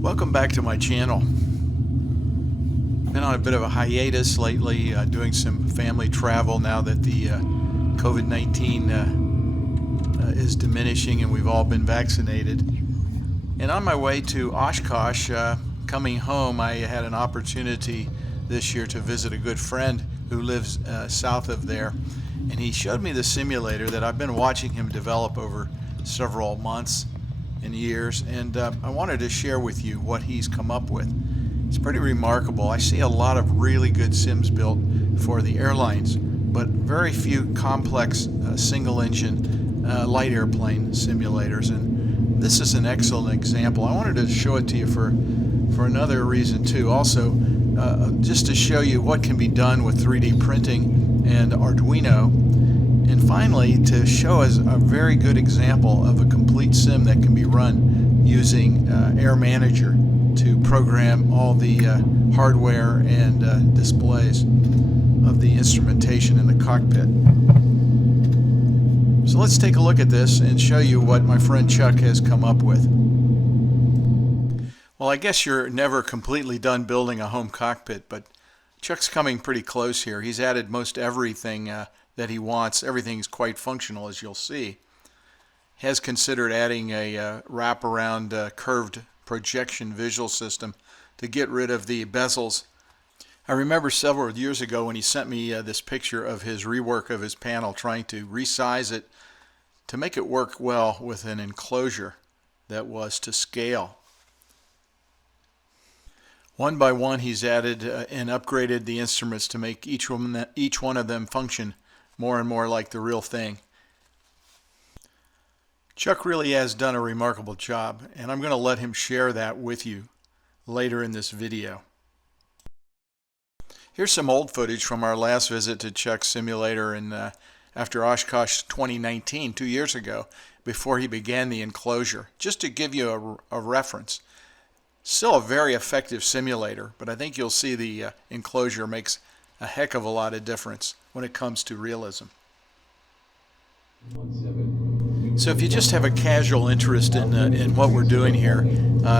Welcome back to my channel. Been on a bit of a hiatus lately, doing some family travel now that the COVID-19 is diminishing and we've all been vaccinated. And on my way to Oshkosh, coming home, I had an opportunity this year to visit a good friend who lives south of there. And he showed me the simulator that I've been watching him develop over several months and years, and I wanted to share with you what he's come up with. It's pretty remarkable. I see a lot of really good sims built for the airlines, but very few complex single engine light airplane simulators, and this is an excellent example. I wanted to show it to you for another reason too. Also, just to show you what can be done with 3D printing and Arduino. And finally, to show us a very good example of a complete sim that can be run using Air Manager to program all the hardware and displays of the instrumentation in the cockpit. So let's take a look at this and show you what my friend Chuck has come up with. Well, I guess you're never completely done building a home cockpit, but Chuck's coming pretty close here. He's added most everything that he wants. Everything's quite functional, as you'll see. Has considered adding a wraparound curved projection visual system to get rid of the bezels. I remember several years ago when he sent me this picture of his rework of his panel, trying to resize it to make it work well with an enclosure that was to scale. One by one, he's added and upgraded the instruments to make each one of them function more and more like the real thing. Chuck really has done a remarkable job, and I'm going to let him share that with you later in this video. Here's some old footage from our last visit to Chuck's simulator after Oshkosh 2019, 2 years ago, before he began the Enclosure, just to give you a reference. Still a very effective simulator, but I think you'll see the Enclosure makes a heck of a lot of difference when it comes to realism. So if you just have a casual interest in what we're doing here,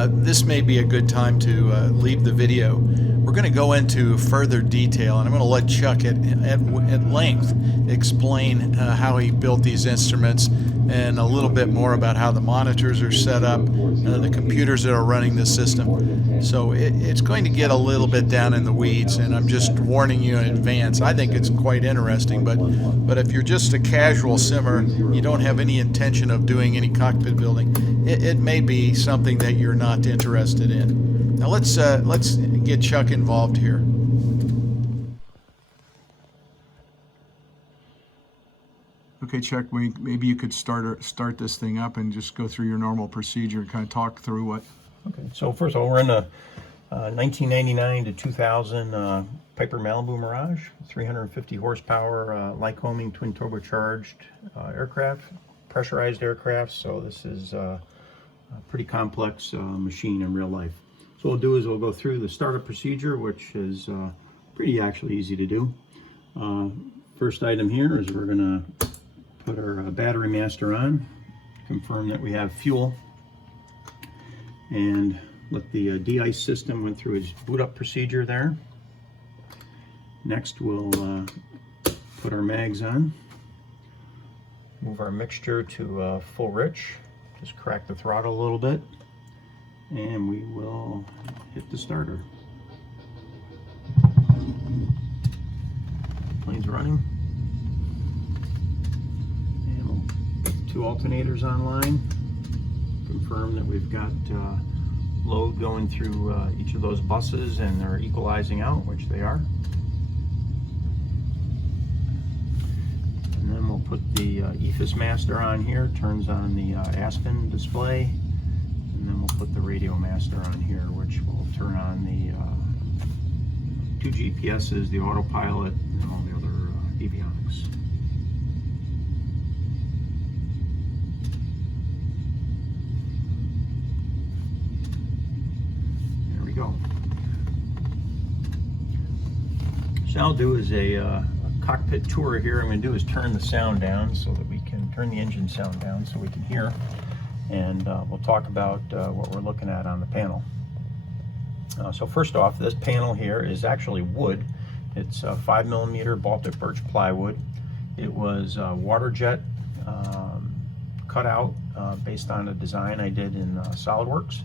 this may be a good time to leave the video. We're going to go into further detail, and I'm going to let Chuck at length explain how he built these instruments and a little bit more about how the monitors are set up, the computers that are running the system. So it's going to get a little bit down in the weeds, and I'm just warning you in advance. I think it's quite interesting, but if you're just a casual simmer, you don't have any intention of doing any cockpit building, it may be something that you're not interested in. Now let's get Chuck involved here. Okay, Chuck, maybe you could start this thing up and just go through your normal procedure and kind of talk through what. Okay, so first of all, we're in a 1999 to 2000 Piper Malibu Mirage, 350 horsepower, Lycoming twin turbocharged aircraft, pressurized aircraft. So this is a pretty complex machine in real life. So what we'll do is we'll go through the startup procedure, which is pretty actually easy to do. First item here is we're going to put our battery master on, confirm that we have fuel, and let the de-ice system went through its boot up procedure there. Next we'll put our mags on, move our mixture to full rich, just crack the throttle a little bit, and we will hit the starter. Plane's running. And we'll put 2 alternators online, confirm that we've got load going through each of those buses and they're equalizing out, which they are. And then we'll put the EFIS master on here, turns on the Aspen display, and then we'll put the radio master on here, which will turn on the 2 GPSs, the Autopilot, and all the other Avionics. There we go. So I'll do is a cockpit tour here. I'm going to do is turn the sound down so that we can turn the engine sound down so we can hear, and we'll talk about what we're looking at on the panel. So first off, this panel here is actually wood. It's 5mm Baltic birch plywood. It was water jet cut out based on a design I did in SolidWorks.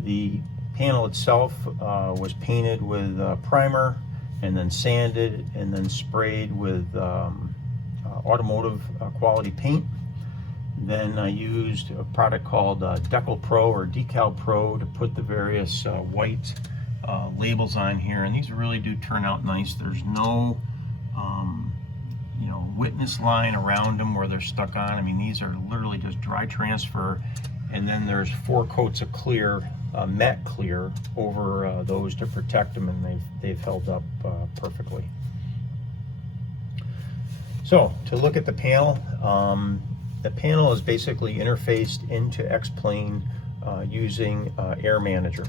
The panel itself was painted with primer and then sanded and then sprayed with automotive quality paint. Then I used a product called Decal Pro or Decal Pro to put the various white labels on here, and these really do turn out nice. There's no witness line around them where they're stuck on. I mean, these are literally just dry transfer, and then there's 4 coats of clear, matte clear, over those to protect them, and they've held up perfectly. So to look at the panel is basically interfaced into X-Plane using Air Manager.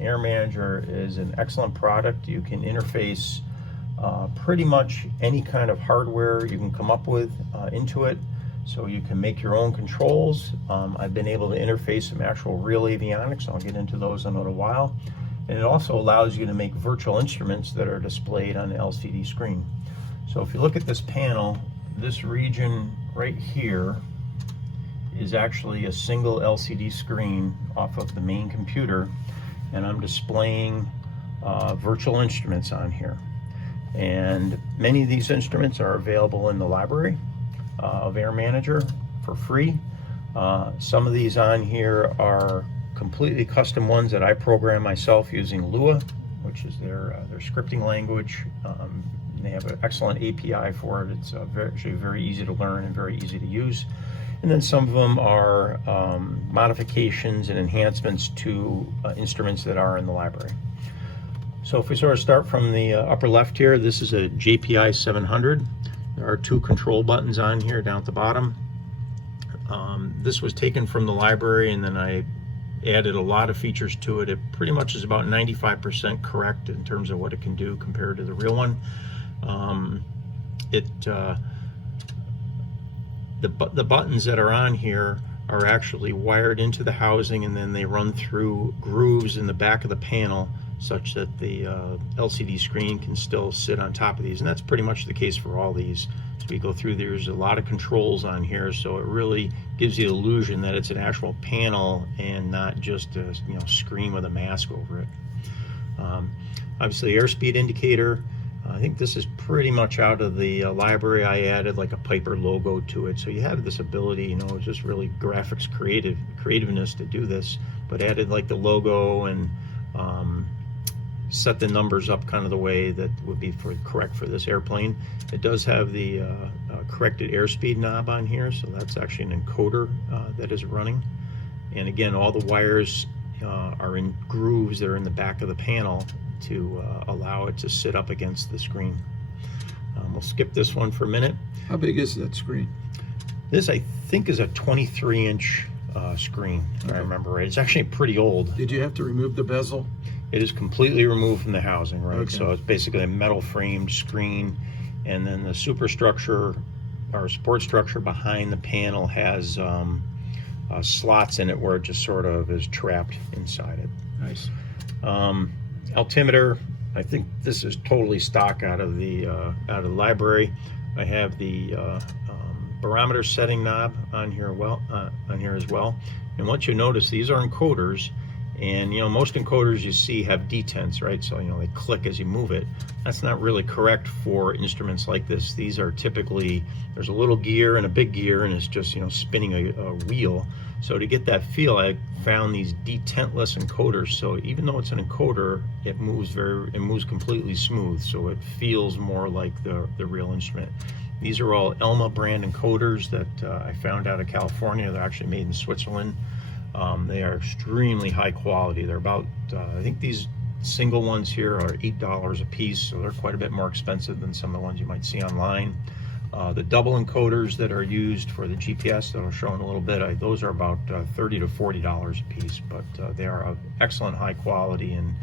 Air Manager is an excellent product. You can interface pretty much any kind of hardware you can come up with into it, so you can make your own controls. I've been able to interface some actual real avionics. I'll get into those in a little while. And it also allows you to make virtual instruments that are displayed on the LCD screen. So if you look at this panel, this region right here is actually a single LCD screen off of the main computer, and I'm displaying virtual instruments on here. And many of these instruments are available in the library of Air Manager for free. Some of these on here are completely custom ones that I program myself using Lua, which is their scripting language. They have an excellent API for it. It's actually very easy to learn and very easy to use. And then some of them are modifications and enhancements to instruments that are in the library. So if we sort of start from the upper left here, this is a JPI 700. There are 2 control buttons on here down at the bottom. This was taken from the library, and then I added a lot of features to it. It pretty much is about 95% correct in terms of what it can do compared to the real one. The buttons that are on here are actually wired into the housing, and then they run through grooves in the back of the panel such that the LCD screen can still sit on top of these, and that's pretty much the case for all these. As we go through, there's a lot of controls on here, so it really gives you the illusion that it's an actual panel and not just a screen with a mask over it. Obviously, airspeed indicator. I think this is pretty much out of the library. I added like a Piper logo to it, so you have this ability, it's just really graphics creativeness to do this, but added like the logo and set the numbers up kind of the way that would be correct for this airplane. It does have the corrected airspeed knob on here, so that's actually an encoder that is running. And again, all the wires are in grooves that are in the back of the panel to allow it to sit up against the screen. We'll skip this one for a minute. How big is that screen? This, I think, is a 23-inch screen, if I remember right. It's actually pretty old. Did you have to remove the bezel? It is completely removed from the housing, right? Okay. So it's basically a metal framed screen, and then the superstructure or support structure behind the panel has slots in it where it just sort of is trapped inside it. Nice. Altimeter, I think this is totally stock out of the library. I have the barometer setting knob on here as well. And what you notice, these are encoders, and most encoders you see have detents, right? So they click as you move it. That's not really correct for instruments like this. These are typically, there's a little gear and a big gear, and it's just spinning a wheel. So to get that feel, I found these detentless encoders. So even though it's an encoder, it moves completely smooth. So it feels more like the real instrument. These are all Elma brand encoders that I found out of California. They're actually made in Switzerland. They are extremely high quality. They're about, I think these single ones here are $8 a piece, so they're quite a bit more expensive than some of the ones you might see online. The double encoders that are used for the GPS that I'll show in a little bit, those are about $30 to $40 a piece, but they are of excellent high quality, and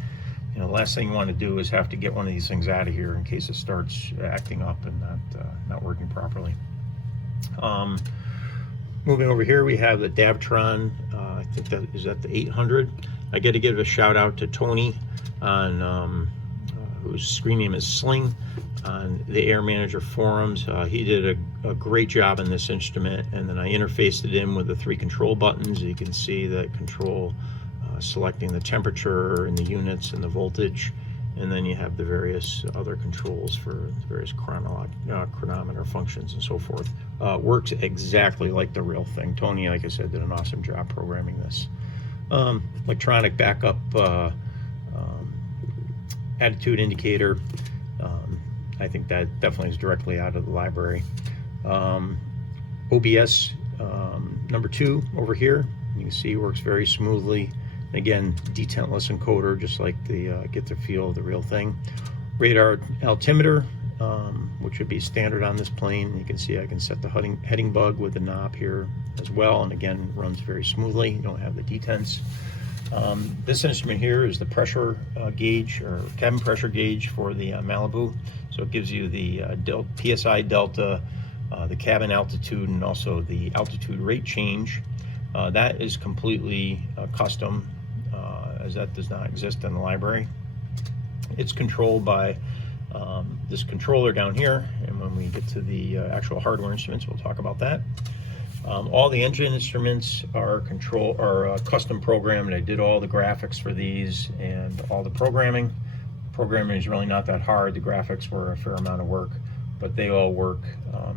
the last thing you want to do is have to get one of these things out of here in case it starts acting up and not working properly. Moving over here, we have the Davtron. I think that is at the 800. I got to give a shout out to Tony on whose screen name is Sling on the Air Manager forums. He did a great job in this instrument, and then I interfaced it in with the 3 control buttons. You can see that control selecting the temperature and the units and the voltage, and then you have the various other controls for the various chronometer functions and so forth. Works exactly like the real thing. Tony, like I said, did an awesome job programming this. Electronic backup attitude indicator. I think that definitely is directly out of the library. OBS number 2 over here, you can see works very smoothly. Again, detentless encoder, just like the get the feel of the real thing. Radar altimeter, which would be standard on this plane. You can see I can set the heading bug with the knob here as well, and again, runs very smoothly. You don't have the detents. This instrument here is the pressure gauge, or cabin pressure gauge for the Malibu. So it gives you the PSI delta, the cabin altitude, and also the altitude rate change. That is completely custom, as that does not exist in the library. It's controlled by this controller down here, and when we get to the actual hardware instruments, we'll talk about that. All the engine instruments are custom programmed. I did all the graphics for these and all the programming. Programming is really not that hard. The graphics were a fair amount of work, but they all work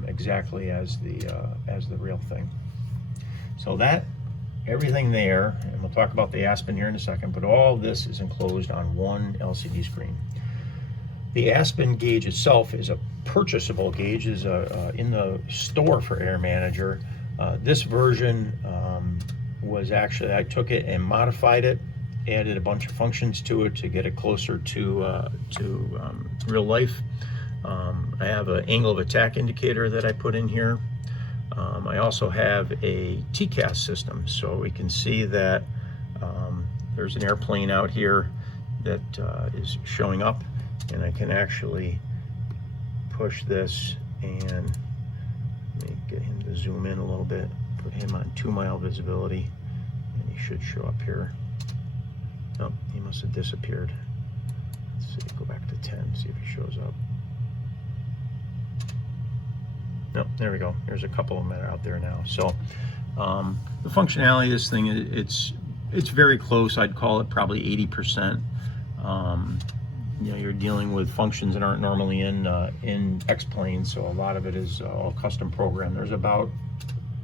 exactly as the real thing. So that, everything there, and we'll talk about the Aspen here in a second, but all this is enclosed on one LCD screen. The Aspen gauge itself is a purchasable gauge, is in the store for Air Manager. This version was actually, I took it and modified it, added a bunch of functions to it to get it closer to real life. I have an angle of attack indicator that I put in here. I also have a TCAS system, so we can see that there's an airplane out here that is showing up, and I can actually push this and let me get him to zoom in a little bit, put him on 2-mile visibility, and he should show up here. Oh, he must have disappeared. Let's see, go back to 10, see if he shows up. No, there we go. There's a couple of them that are out there now. So the functionality of this thing, it's very close. I'd call it probably 80%. You know, you're dealing with functions that aren't normally in X-Plane, so a lot of it is all custom programmed. There's about,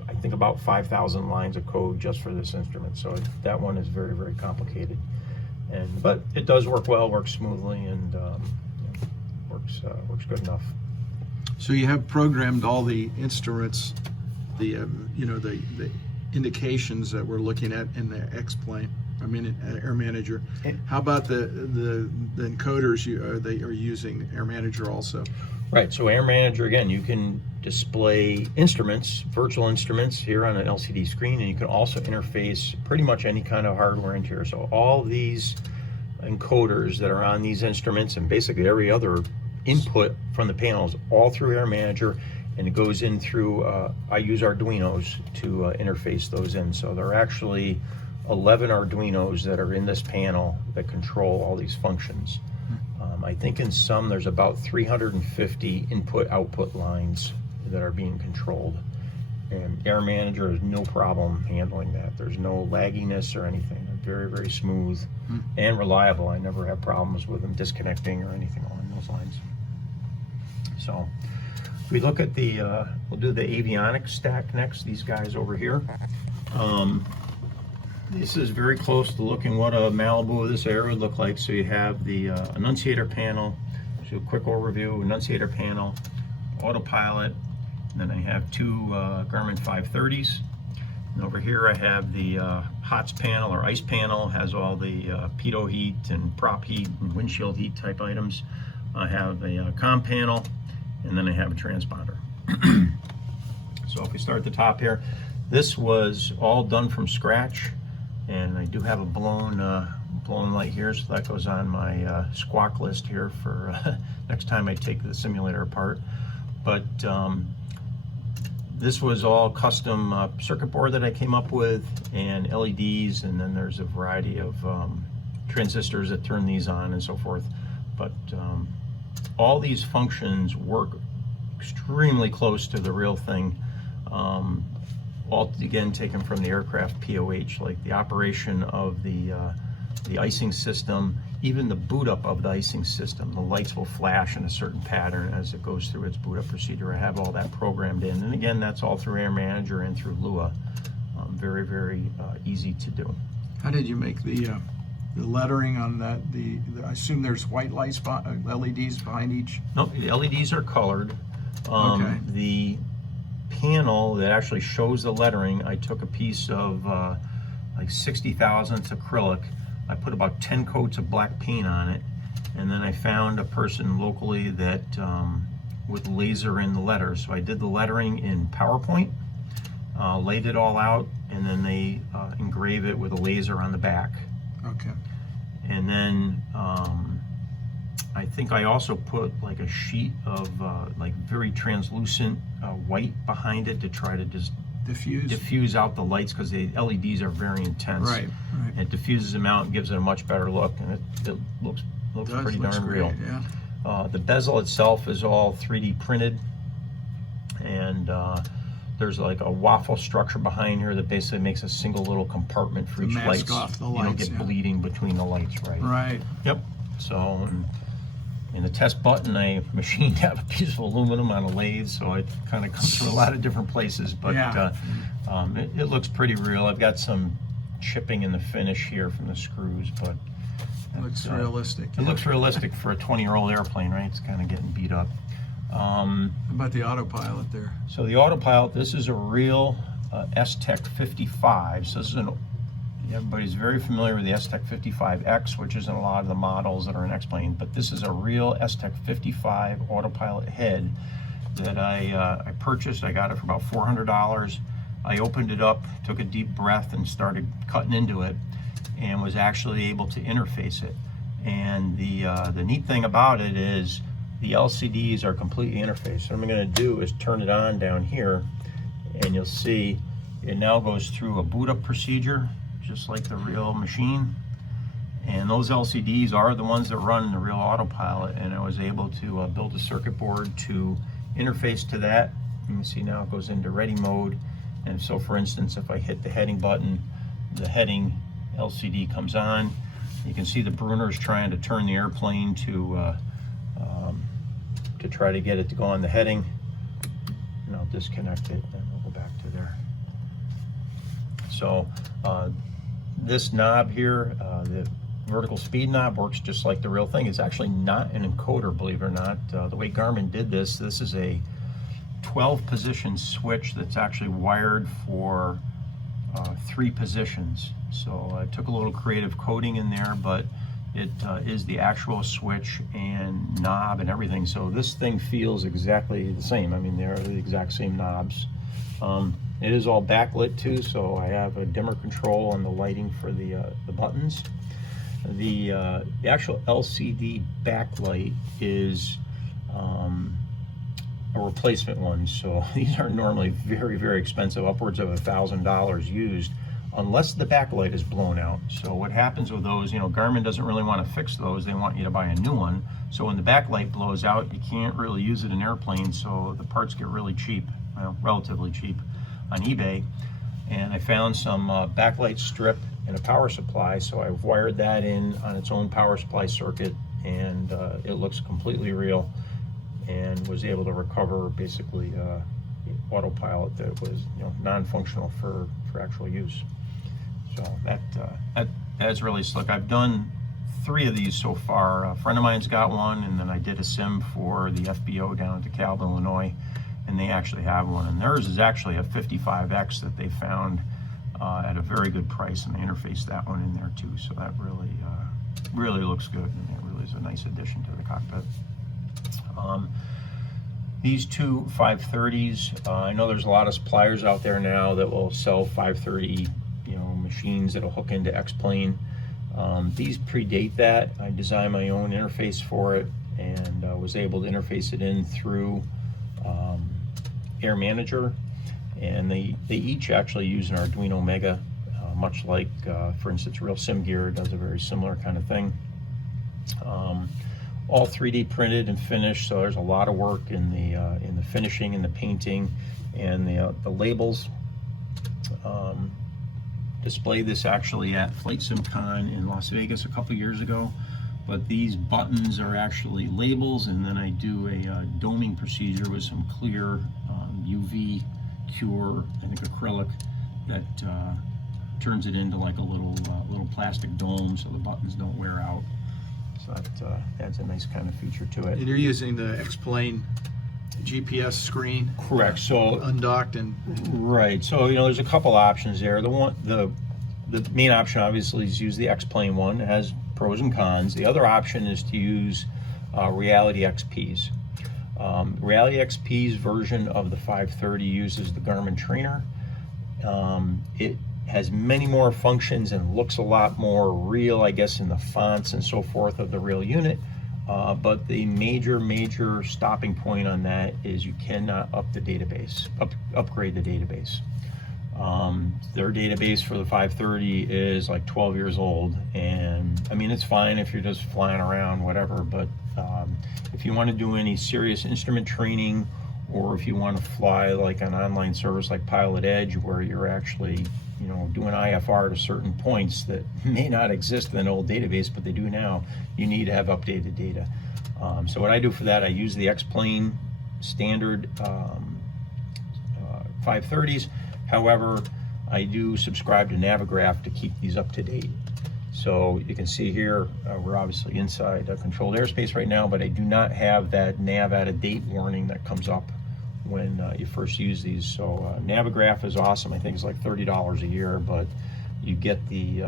I think, about 5,000 lines of code just for this instrument. So that one is very, very complicated. But it does work well, works smoothly, and works good enough. So you have programmed all the instruments, the the indications that we're looking at in the X-Plane. I mean, Air Manager. How about the encoders they are using Air Manager also? Right. So Air Manager, again, you can display instruments, virtual instruments here on an LCD screen, and you can also interface pretty much any kind of hardware into here. So all these encoders that are on these instruments, and basically every other input from the panels, all through Air Manager, and it goes in through, I use Arduinos to interface those in. So there are actually 11 Arduinos that are in this panel that control all these functions. I think in some there's about 350 input-output lines that are being controlled. And Air Manager has no problem handling that. There's no lagginess or anything. They're very, very smooth and reliable. I never have problems with them disconnecting or anything along those lines. So if we look at the, we'll do the Avionics stack next, these guys over here. This is very close to looking what a Malibu of this era would look like. So you have the annunciator panel, so a quick overview, annunciator panel, autopilot, and then I have 2 Garmin 530s. And over here I have the HOTS panel or ice panel, has all the pitot heat and prop heat and windshield heat type items. I have a comm panel, and then I have a transponder. So if we start at the top here, this was all done from scratch. And I do have a blown light here, so that goes on my squawk list here for next time I take the simulator apart. But This was all custom circuit board that I came up with, and LEDs, and then there's a variety of transistors that turn these on and so forth. But all these functions work extremely close to the real thing. All again taken from the aircraft POH, like the operation of the icing system, even the boot up of the icing system. The lights will flash in a certain pattern as it goes through its boot up procedure. I have all that programmed in, and again, that's all through Air Manager and through Lua. Very, very easy to do. How did you make the lettering on that? I assume there's white lights, LEDs behind each? No, the LEDs are colored. Okay. The panel that actually shows the lettering, I took a piece of like 60 thousandths acrylic. I put about 10 coats of black paint on it, and then I found a person locally that would laser in the letters. So I did the lettering in PowerPoint, laid it all out, and then they engrave it with a laser on the back. Okay. And then I think I also put like a sheet of like very translucent white behind it to try to just diffuse out the lights, because the LEDs are very intense. Right. It diffuses them out and gives it a much better look, and it looks pretty darn real. Yeah. The bezel itself is all 3D printed, and there's like a waffle structure behind here that basically makes a single little compartment for each light. Off the You don't lights, get bleeding between the lights, right? Right. Yep. So in the test button, I machined out a piece of aluminum on a lathe, so it kind of comes through a lot of different places, but Yeah. it looks pretty real. I've got some chipping in the finish here from the screws, but It looks realistic. it looks realistic for a 20-year-old airplane, right? It's kind of getting beat up. How about the autopilot there? So the Autopilot, this is a real S-Tech 55. So this is everybody's very familiar with the S-Tech 55X, which is in a lot of the models that are in X-Plane, but this is a real S-Tech 55 Autopilot head that I purchased. I got it for about $400. I opened it up, took a deep breath, and started cutting into it, and was actually able to interface it. And the neat thing about it is the LCDs are completely interfaced. What I'm going to do is turn it on down here, and you'll see it now goes through a boot up procedure, just like the real machine. And those LCDs are the ones that run the real Autopilot, and I was able to build a circuit board to interface to that. You can see now it goes into ready mode. And so, for instance, if I hit the heading button, the heading LCD comes on. You can see the Brunner's trying to turn the airplane to try to get it to go on the heading. And I'll disconnect it and we'll go back to there. So this knob here, the vertical speed knob, works just like the real thing. It's actually not an encoder, believe it or not. The way Garmin did this is a 12 position switch that's actually wired for 3 positions. So I took a little creative coding in there, but it is the actual switch and knob and everything. So this thing feels exactly the same. I mean, they're the exact same knobs. It is all backlit too, so I have a dimmer control on the lighting for the buttons. The actual LCD backlight is a replacement one, so these are normally very, very expensive, upwards of $1,000 used, unless the backlight is blown out. So what happens with those, Garmin doesn't really want to fix those. They want you to buy a new one. So when the backlight blows out, you can't really use it in airplanes, so the parts get really cheap, well, relatively cheap on eBay. And I found some backlight strip and a power supply, so I've wired that in on its own power supply circuit, and it looks completely real, and was able to recover basically the Autopilot that was non-functional for actual use. So that's really slick. I've done 3 of these so far. A friend of mine's got one, and then I did a sim for the FBO down at DeKalb, Illinois, and they actually have one. And theirs is actually a 55X that they found at a very good price, and they interfaced that one in there too. So that really looks good, and it really is a nice addition to the cockpit. These 2 530s, I know there's a lot of suppliers out there now that will sell 530 machines that'll hook into X-Plane. These predate that. I designed my own interface for it, and was able to interface it in through Air Manager. and they each actually use an Arduino Mega, much like, for instance, Real Sim Gear does a very similar kind of thing. All 3D printed and finished, so there's a lot of work in the finishing and the painting and the labels. Displayed this actually at Flight SimCon in Las Vegas a couple years ago. But these buttons are actually labels, and then I do a doming procedure with some clear UV cure, I think acrylic, that turns it into like a little plastic dome so the buttons don't wear out. So that adds a nice kind of feature to it. And you're using the X-Plane GPS screen? Correct. So undocked and right. So there's a couple options there. The main option obviously is use the X-Plane one. It has pros and cons. The other option is to use Reality XP's. Reality XP's version of the 530 uses the Garmin trainer. It has many more functions and looks a lot more real, I guess, in the fonts and so forth of the real unit. But the major stopping point on that is you cannot upgrade the database. Their database for the 530 is like 12 years old, and I mean, it's fine if you're just flying around, whatever, but if you want to do any serious instrument training, or if you want to fly like an online service like Pilot Edge, where you're actually doing IFR to certain points that may not exist in an old database, but they do now, you need to have updated data. So what I do for that, I use the X-Plane standard 530s. However, I do subscribe to Navigraph to keep these up to date. So you can see here, we're obviously inside controlled airspace right now, but I do not have that nav out of date warning that comes up when you first use these. So Navigraph is awesome. I think it's like $30 a year, but you get the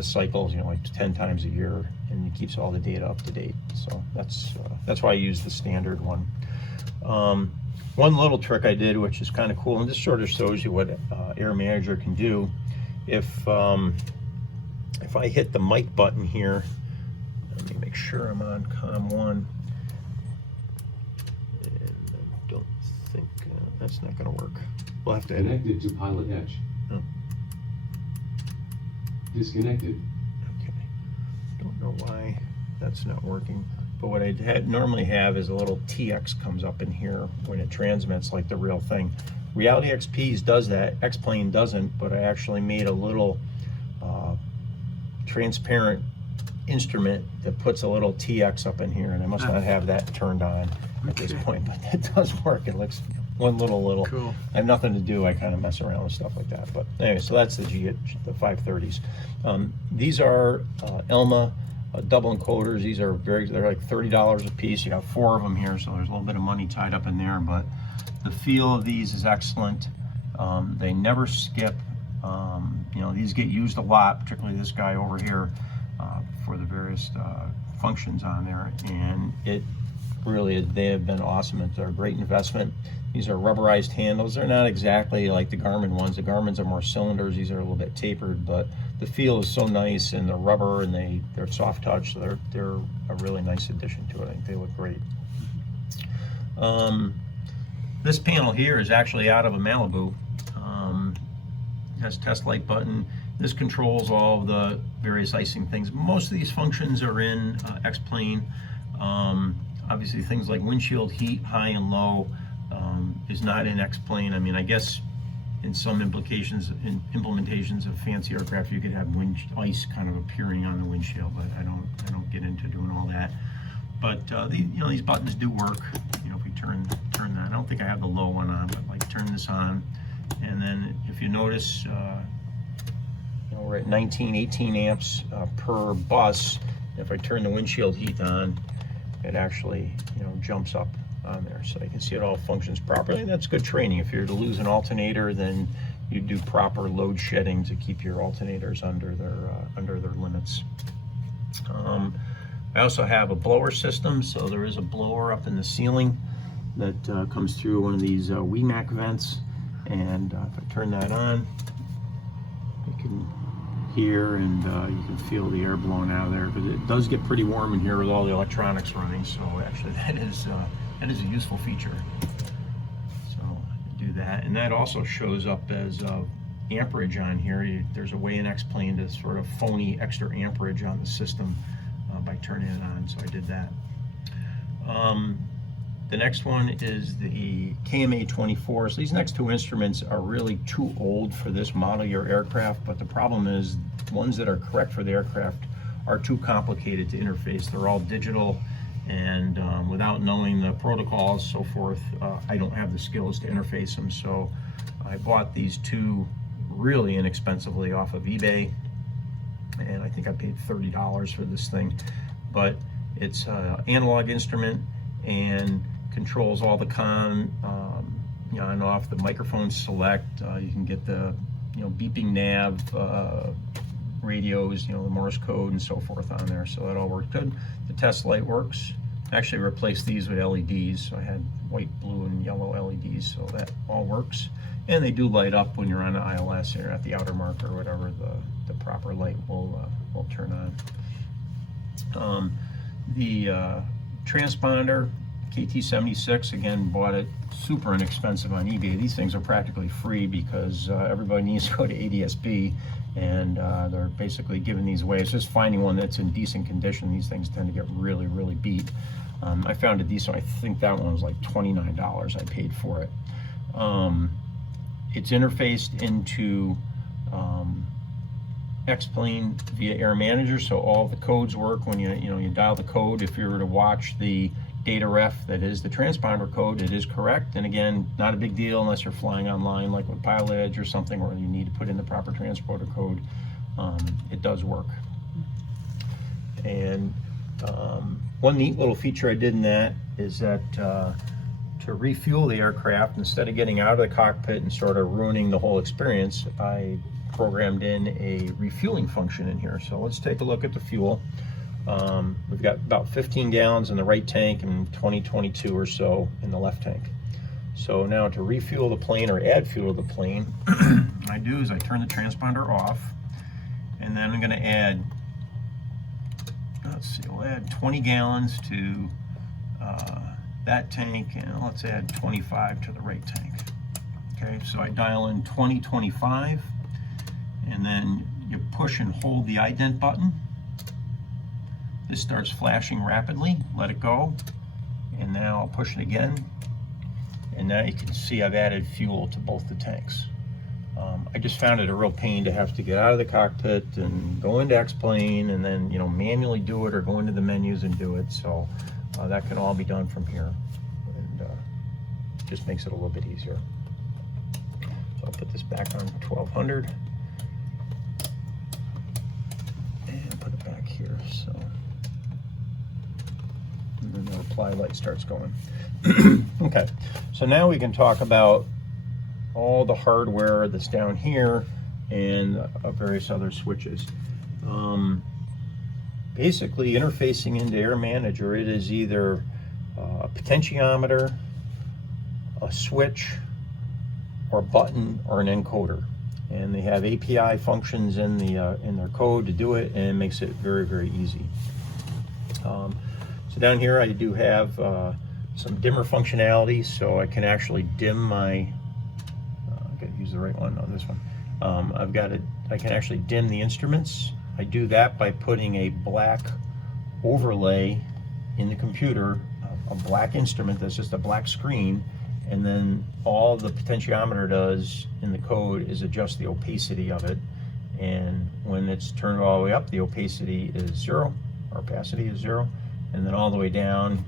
cycles, like 10 times a year, and it keeps all the data up to date. So that's why I use the standard one. One little trick I did, which is kind of cool, and this sort of shows you what Air Manager can do. If I hit the mic button here, let me make sure I'm on COM 1. And I don't think that's not going to work. We'll have to edit. Connected to Pilot Edge. Oh. Disconnected. Okay. Don't know why that's not working. But what I normally have is a little TX comes up in here when it transmits like the real thing. Reality XP's does that, X-Plane doesn't, but I actually made a little transparent instrument that puts a little TX up in here, and I must not have that turned on at this point, but it does work. It looks one little cool. I have nothing to do, I kind of mess around with stuff like that. But anyway, so that's the 530s. These are Elma double encoders. These are they're like $30 a piece. You have 4 of them here, so there's a little bit of money tied up in there, but the feel of these is excellent. They never skip. These get used a lot, particularly this guy over here, for the various functions on there, and it really, they have been awesome. They're a great investment. These are rubberized handles. They're not exactly like the Garmin ones. The Garmin's are more cylinders. These are a little bit tapered, but the feel is so nice, and the rubber, and they're soft touch, so they're a really nice addition to it. I think they look great. This panel here is actually out of a Malibu. It has a test light button. This controls all of the various icing things. Most of these functions are in X-Plane. Obviously things like windshield heat, high and low, is not in X-Plane. I mean, I guess in some implementations of fancy aircraft, you could have ice kind of appearing on the windshield, but I don't get into doing all that. But these buttons do work. If we turn that, I don't think I have the low one on, but like turn this on, and then if you notice, we're at 18 amps per bus. If I turn the windshield heat on, it actually jumps up on there, so you can see it all functions properly. And that's good training. If you're to lose an alternator, then you do proper load shedding to keep your alternators under their limits. I also have a blower system, so there is a blower up in the ceiling that comes through one of these WEMAC vents, and if I turn that on, you can hear and you can feel the air blowing out of there. But it does get pretty warm in here with all the electronics running, so actually that is a useful feature. So I do that, and that also shows up as amperage on here. There's a way in X-Plane to sort of phony extra amperage on the system by turning it on, so I did that. The next one is the KMA-24. So these next two instruments are really too old for this model year aircraft, but the problem is ones that are correct for the aircraft are too complicated to interface. They're all digital, and without knowing the protocols, so forth, I don't have the skills to interface them. So I bought these two really inexpensively off of eBay, and I think I paid $30 for this thing. But it's an analog instrument and controls all the on and off. The microphone select. You can get the beeping nav radios, the Morse code and so forth on there. So that all worked good. The test light works. I actually replaced these with LEDs. So I had white, blue, and yellow LEDs. So that all works. And they do light up when you're on the ILS or at the outer mark or whatever. The proper light will turn on. The transponder KT76, again, bought it super inexpensive on eBay. These things are practically free because everybody needs to go to ADSB, and they're basically giving these away. It's just finding one that's in decent condition. These things tend to get really, really beat. I found a decent, I think that one was like $29 I paid for it. It's interfaced into X-Plane via Air Manager, so all the codes work when you dial the code. If you were to watch the data ref that is the transponder code, it is correct. And again, not a big deal unless you're flying online like with Pilot Edge or something where you need to put in the proper transporter code. It does work. And one neat little feature I did in that is that to refuel the aircraft, instead of getting out of the cockpit and sort of ruining the whole experience, I programmed in a refueling function in here. So let's take a look at the fuel. We've got about 15 gallons in the right tank and 22 or so in the left tank. So now to refuel the plane or add fuel to the plane, what I do is I turn the transponder off, and then I'm going to add, let's see, we'll add 20 gallons to that tank, and let's add 25 to the right tank. Okay, so I dial in 2025, and then you push and hold the ident button. This starts flashing rapidly. Let it go, and now I'll push it again, and now you can see I've added fuel to both the tanks. I just found it a real pain to have to get out of the cockpit and go into X-Plane and then manually do it or go into the menus and do it. So that can all be done from here, and just makes it a little bit easier. So I'll put this back on 1200 and put it back here. So. And then the reply light starts going. Okay, so now we can talk about all the hardware that's down here and various other switches. Basically, interfacing into Air Manager, it is either a potentiometer, a switch, or a button, or an encoder. And they have API functions in their code to do it, and it makes it very, very easy. So down here I do have some dimmer functionality, so I can actually dim my, I've got to use the right one on this one. I can actually dim the instruments. I do that by putting a black overlay in the computer, a black instrument that's just a black screen, and then all the potentiometer does in the code is adjust the opacity of it. And when it's turned all the way up, the opacity is 0, or opacity is 0. And then all the way down,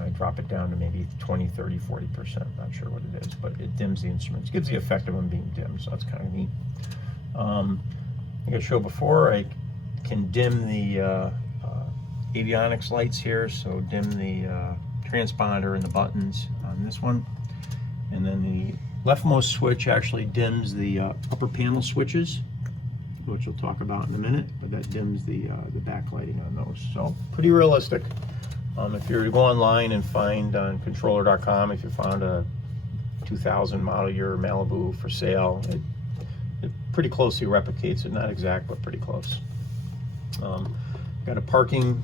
I drop it down to maybe 20, 30, 40%, not sure what it is, but it dims the instruments. It gives the effect of them being dimmed, so that's kind of neat. Like I showed before, I can dim the Avionics lights here, so dim the transponder and the buttons on this one. And then the leftmost switch actually dims the upper panel switches, which we'll talk about in a minute, but that dims the backlighting on those. So pretty realistic. If you were to go online and find on controller.com, if you found a 2000 model year Malibu for sale, it pretty closely replicates it, not exact, but pretty close. Got a parking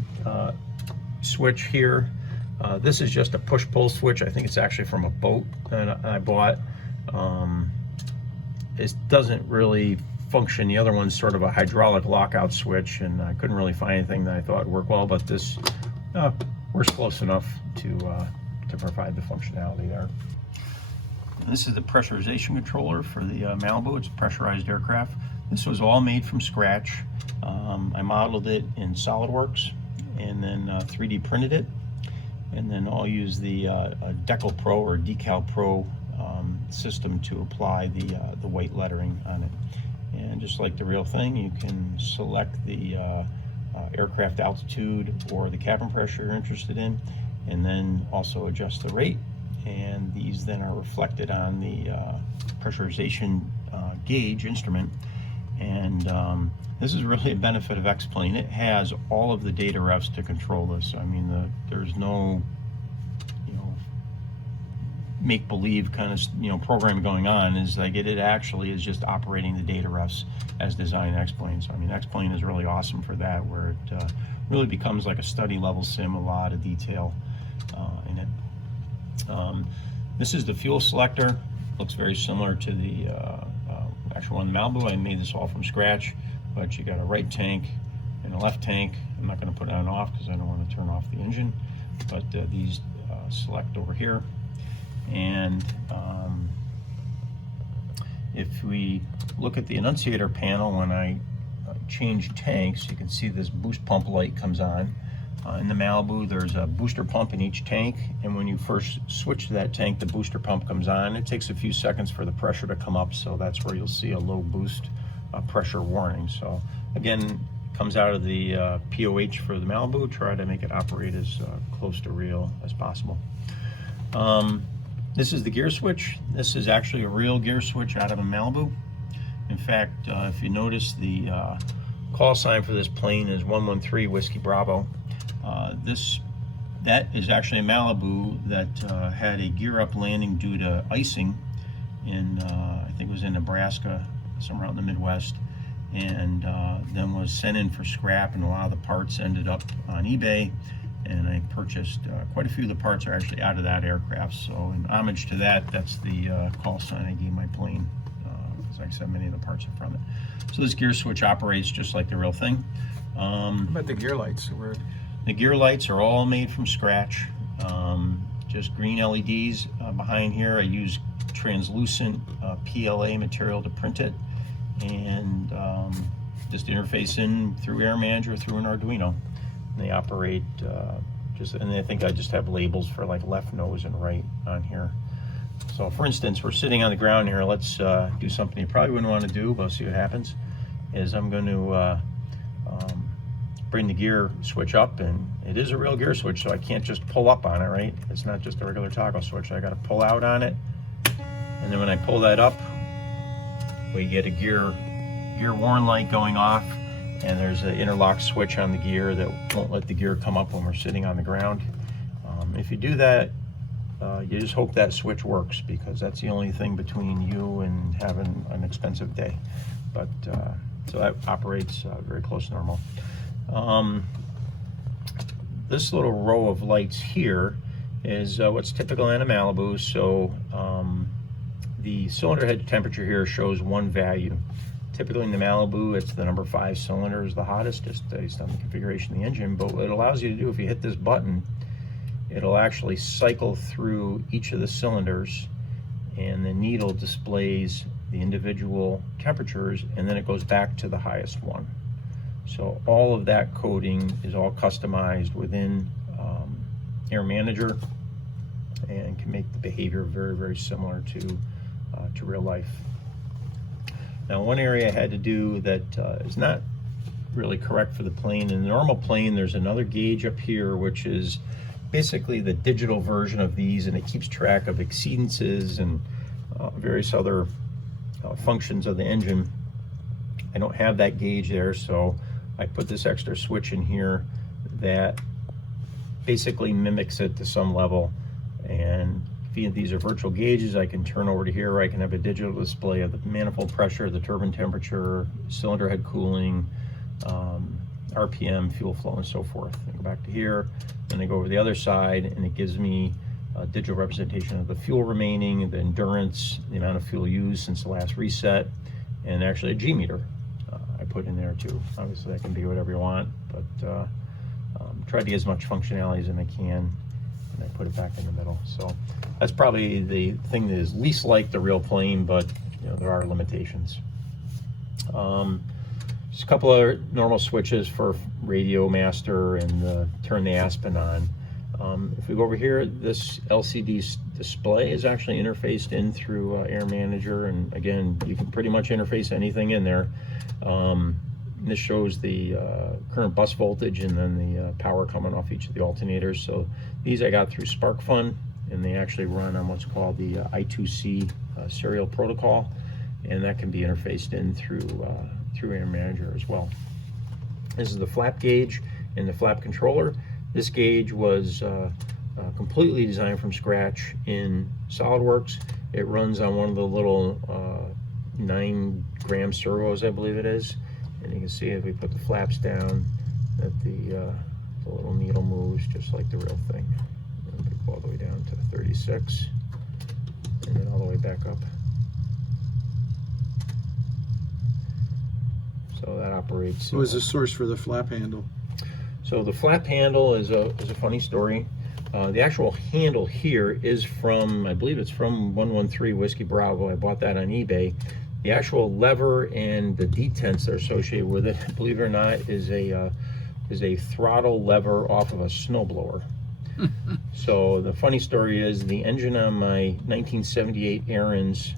switch here. This is just a push-pull switch. I think it's actually from a boat that I bought. It doesn't really function. The other one's sort of a hydraulic lockout switch, and I couldn't really find anything that I thought would work well, but this works close enough to provide the functionality there. And this is the pressurization controller for the Malibu. It's a pressurized aircraft. This was all made from scratch. I modeled it in SolidWorks and then 3D printed it, and then I'll use the Decal Pro or Decal Pro system to apply the white lettering on it. And just like the real thing, you can select the aircraft altitude or the cabin pressure you're interested in, and then also adjust the rate. And these then are reflected on the pressurization gauge instrument. And this is really a benefit of X-Plane. It has all of the data refs to control this. I mean, there's no, make-believe kind of, program going on. Is like it actually is just operating the data refs as designed in X-Plane. So I mean, X-Plane is really awesome for that, where it really becomes like a study level sim, a lot of detail in it. This is the fuel selector. Looks very similar to the actual one in Malibu. I made this all from scratch, but you got a right tank and a left tank. I'm not going to put it on off because I don't want to turn off the engine, but these select over here. And if we look at the annunciator panel, when I change tanks, you can see this boost pump light comes on. In the Malibu, there's a booster pump in each tank, and when you first switch to that tank, the booster pump comes on. It takes a few seconds for the pressure to come up, so that's where you'll see a low boost pressure warning. So again, comes out of the POH for the Malibu. Try to make it operate as close to real as possible. This is the gear switch. This is actually a real gear switch out of a Malibu. In fact, if you notice, the call sign for this plane is 113 Whiskey Bravo. That is actually a Malibu that had a gear up landing due to icing in, I think it was in Nebraska, somewhere out in the Midwest, and then was sent in for scrap, and a lot of the parts ended up on eBay, and I purchased quite a few of the parts are actually out of that aircraft. So in homage to that, that's the call sign I gave my plane, because like I said, many of the parts are from it. So this gear switch operates just like the real thing. How about the gear lights? The gear lights are all made from scratch. Just green LEDs behind here. I use translucent PLA material to print it, and just interface in through Air Manager through an Arduino. And they operate and I think I just have labels for like left nose and right on here. So for instance, we're sitting on the ground here. Let's do something you probably wouldn't want to do, but we'll see what happens. Is I'm going to bring the gear switch up, and it is a real gear switch, so I can't just pull up on it, right? It's not just a regular toggle switch. I got to pull out on it, and then when I pull that up, we get a gear warn light going off, and there's an interlock switch on the gear that won't let the gear come up when we're sitting on the ground. If you do that, you just hope that switch works, because that's the only thing between you and having an expensive day. But so that operates very close to normal. This little row of lights here is what's typical in a Malibu. So the cylinder head temperature here shows one value. Typically in the Malibu, it's the number 5 cylinder is the hottest, just based on the configuration of the engine. But what it allows you to do, if you hit this button, it'll actually cycle through each of the cylinders, and the needle displays the individual temperatures, and then it goes back to the highest one. So all of that coding is all customized within Air Manager, and can make the behavior very, very similar to real life. Now, one area I had to do that is not really correct for the plane. In the normal plane, there's another gauge up here, which is basically the digital version of these, and it keeps track of exceedances and various other functions of the engine. I don't have that gauge there, so I put this extra switch in here that basically mimics it to some level. And these are virtual gauges. I can turn over to here, I can have a digital display of the manifold pressure, the turbine temperature, cylinder head cooling, RPM, fuel flow, and so forth. I go back to here, then I go over the other side, and it gives me digital representation of the fuel remaining, the endurance, the amount of fuel used since the last reset, and actually a G meter I put in there too. Obviously that can be whatever you want, but tried to get as much functionality as I can, and I put it back in the middle. So that's probably the thing that is least like the real plane, but you know, there are limitations. Just a couple other normal switches for radio master and turn the Aspen on. If we go over here, this LCD display is actually interfaced in through Air Manager, and again, you can pretty much interface anything in there. This shows the current bus voltage and then the power coming off each of the alternators. So these I got through SparkFun, and they actually run on what's called the I2C serial protocol, and that can be interfaced in through Air Manager as well. This is the flap gauge and the flap controller. This gauge was completely designed from scratch in SolidWorks. It runs on one of the little 9-gram servos, I believe it is. And you can see if we put the flaps down that the little needle moves just like the real thing. And we go all the way down to 36 and then all the way back up. So that operates. What was the source for the flap handle? So the flap handle is a funny story. The actual handle here is from, I believe it's from 113 Whiskey Bravo. I bought that on eBay. The actual lever and the detents that are associated with it, believe it or not, is a throttle lever off of a snowblower. So the funny story is the engine on my 1978 Ariens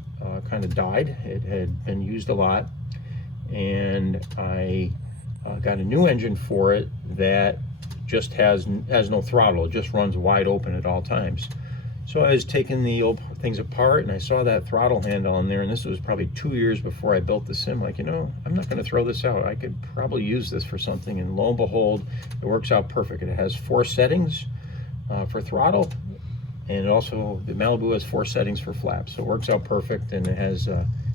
kind of died. It had been used a lot, and I got a new engine for it that just has no throttle. It just runs wide open at all times. So I was taking the old things apart, and I saw that throttle handle on there, and this was probably 2 years before I built the sim. Like, you know, I'm not going to throw this out. I could probably use this for something, and lo and behold, it works out perfect. It has 4 settings for throttle, and also the Malibu has 4 settings for flaps, so it works out perfect, and it has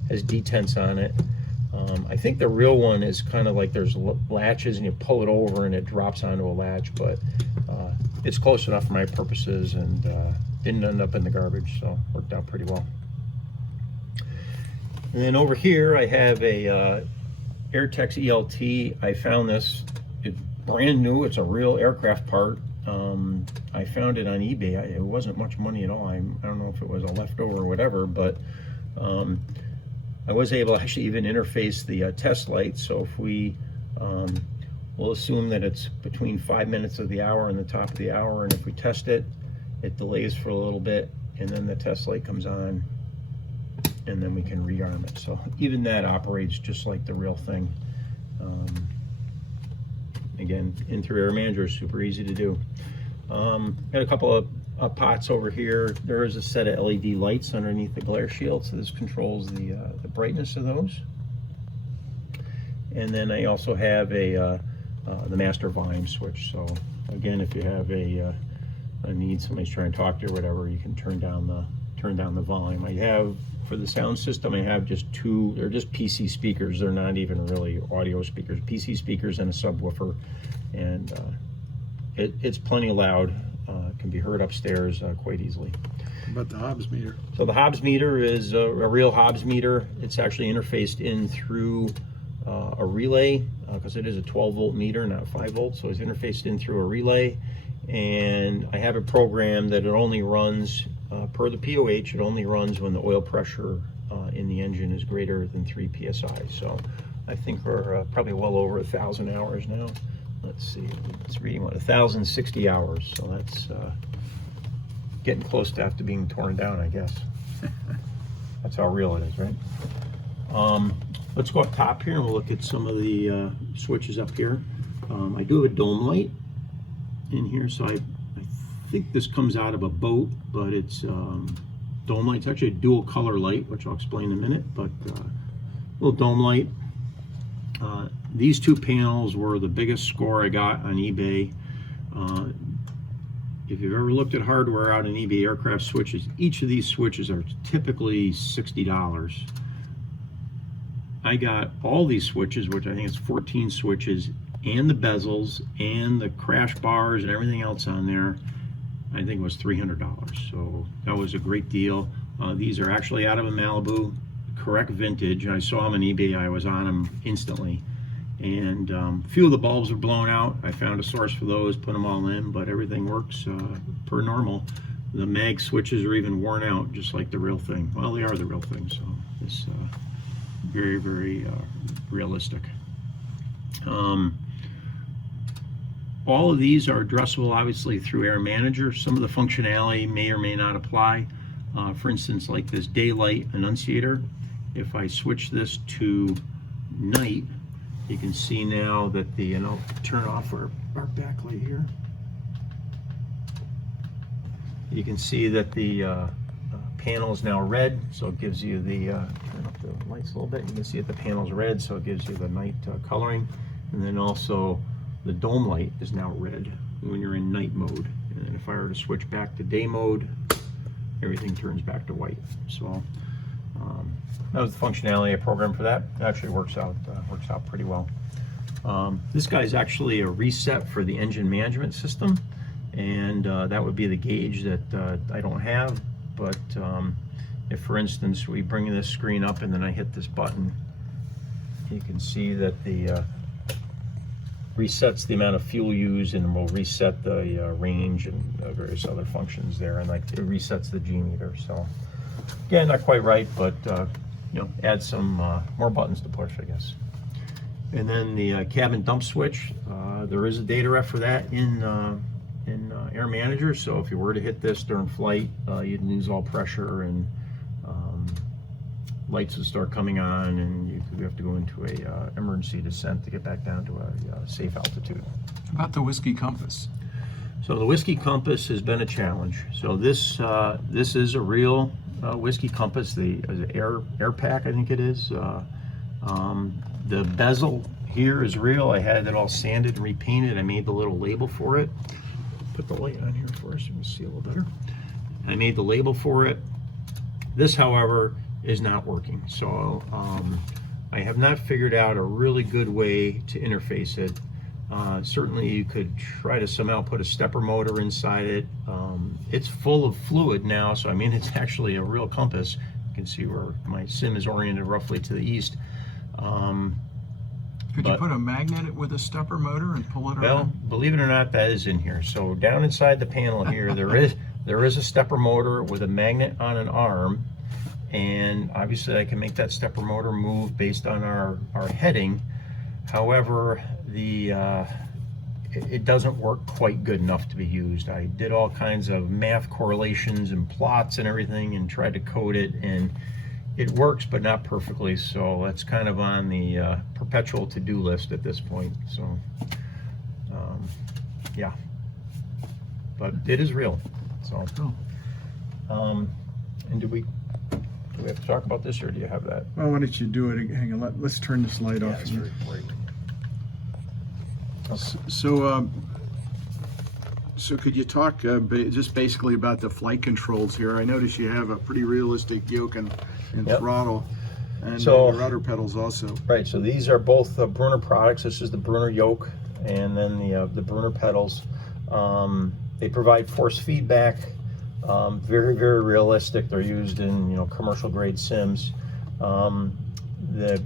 detents on it. I think the real one is kind of like there's latches, and you pull it over and it drops onto a latch, but it's close enough for my purposes, and didn't end up in the garbage, so worked out pretty well. And then over here I have a Airtex ELT. I found this, it's brand new, it's a real aircraft part. I found it on eBay. It wasn't much money at all. I don't know if it was a leftover or whatever, but I was able to actually even interface the test light. So if we'll assume that it's between 5 minutes of the hour and the top of the hour, and if we test it, it delays for a little bit, and then the test light comes on, and then we can rearm it. So even that operates just like the real thing. Again, in through Air Manager is super easy to do. Got a couple of pots over here. There is a set of LED lights underneath the glare shield, so this controls the brightness of those. And then I also have the master volume switch. So again, if you have a need, somebody's trying to talk to you or whatever, you can turn down the volume. I have, for the sound system, I have just 2, they're just PC speakers. They're not even really audio speakers. PC speakers and a subwoofer, and it's plenty loud. Can be heard upstairs quite easily. About the hobs meter. So the hobs meter is a real hobs meter. It's actually interfaced in through a relay, because it is a 12-volt meter, not 5 volts. So it's interfaced in through a relay, and I have a program that it only runs per the POH. It only runs when the oil pressure in the engine is greater than 3 psi. So I think we're probably well over 1,000 hours now. Let's see, it's reading what, 1,060 hours. So that's getting close to after being torn down, I guess. That's how real it is, right? Let's go up top here and we'll look at some of the switches up here. I do have a dome light in here, so I think this comes out of a boat, but it's dome light. It's actually a dual color light, which I'll explain in a minute, but little dome light. These 2 panels were the biggest score I got on eBay. If you've ever looked at hardware out on eBay, aircraft switches, each of these switches are typically $60. I got all these switches, which I think it's 14 switches, and the bezels, and the crash bars, and everything else on there, I think it was $300. So that was a great deal. These are actually out of a Malibu, correct vintage. I saw them on eBay. I was on them instantly. And a few of the bulbs were blown out. I found a source for those, put them all in, but everything works per normal. The mag switches are even worn out, just like the real thing. Well, they are the real thing, so it's very, very realistic. All of these are addressable, obviously, through Air Manager. Some of the functionality may or may not apply. For instance, like this daylight annunciator. If I switch this to night, you can see now that the, and I'll turn off our backlight here. You can see that the panel is now red, so it gives you the, turn up the lights a little bit, you can see that the panel's red, so it gives you the night coloring. And then also the dome light is now red when you're in night mode. And then if I were to switch back to day mode, everything turns back to white. So that was the functionality I programmed for that. It actually works out pretty well. This guy's actually a reset for the engine management system, and that would be the gauge that I don't have. But if, for instance, we bring this screen up and then I hit this button, you can see that the resets the amount of fuel used, and will reset the range and various other functions there, and like it resets the G meter. So again, not quite right, but you know, add some more buttons to push, I guess. And then the cabin dump switch, there is a data ref for that in Air Manager. So if you were to hit this during flight, you'd lose all pressure, and lights would start coming on, and you have to go into a emergency descent to get back down to a safe altitude. About the whiskey compass. So the whiskey compass has been a challenge. So this is a real whiskey compass, the air pack, I think it is. The bezel here is real. I had it all sanded and repainted. I made the little label for it. Put the light on here for us so you can see a little better. I made the label for it. This, however, is not working. So I have not figured out a really good way to interface it. Certainly you could try to somehow put a stepper motor inside it. It's full of fluid now, so I mean, it's actually a real compass. You can see where my sim is oriented roughly to the east. Could you put a magnet with a stepper motor and pull it around? Well, believe it or not, that is in here. So down inside the panel here, there is a stepper motor with a magnet on an arm, and obviously I can make that stepper motor move based on our heading. However, it doesn't work quite good enough to be used. I did all kinds of math correlations and plots and everything and tried to code it, and it works, but not perfectly. So that's kind of on the perpetual to-do list at this point. So yeah, but it is real. So and do we have to talk about this, or do you have that? Well, why don't you do it? Hang on, let's turn this light off. Yeah, So could you talk just basically about the flight controls here? I notice you have a pretty realistic yoke and Yep. throttle, and So- the rudder pedals also. Right, so these are both Brunner products. This is the Brunner yoke, and then the Brunner pedals. They provide force feedback, very, very realistic. They're used in commercial grade sims. The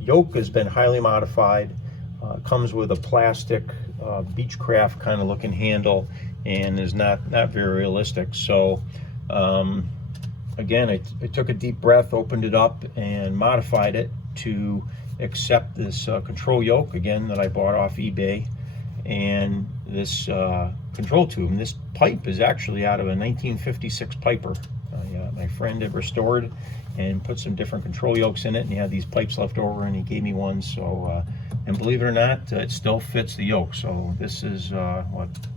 yoke has been highly modified. Comes with a plastic Beechcraft kind of looking handle, and is not very realistic. So again, I took a deep breath, opened it up, and modified it to accept this control yoke, again, that I bought off eBay, and this control tube. And this pipe is actually out of a 1956 Piper. My friend had restored and put some different control yokes in it, and he had these pipes left over, and he gave me one. So, and believe it or not, it still fits the yoke. So this is,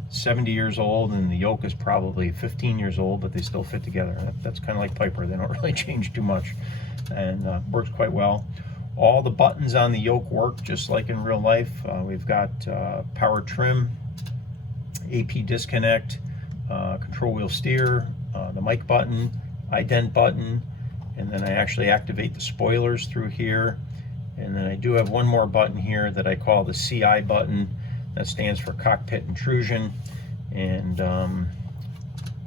70 years old, and the yoke is probably 15 years old, but they still fit together. That's kind of like Piper. They don't really change too much, and works quite well. All the buttons on the yoke work just like in real life. We've got power trim, AP disconnect, control wheel steer, the mic button, ident button, and then I actually activate the spoilers through here. And then I do have one more button here that I call the CI button. That stands for cockpit intrusion. And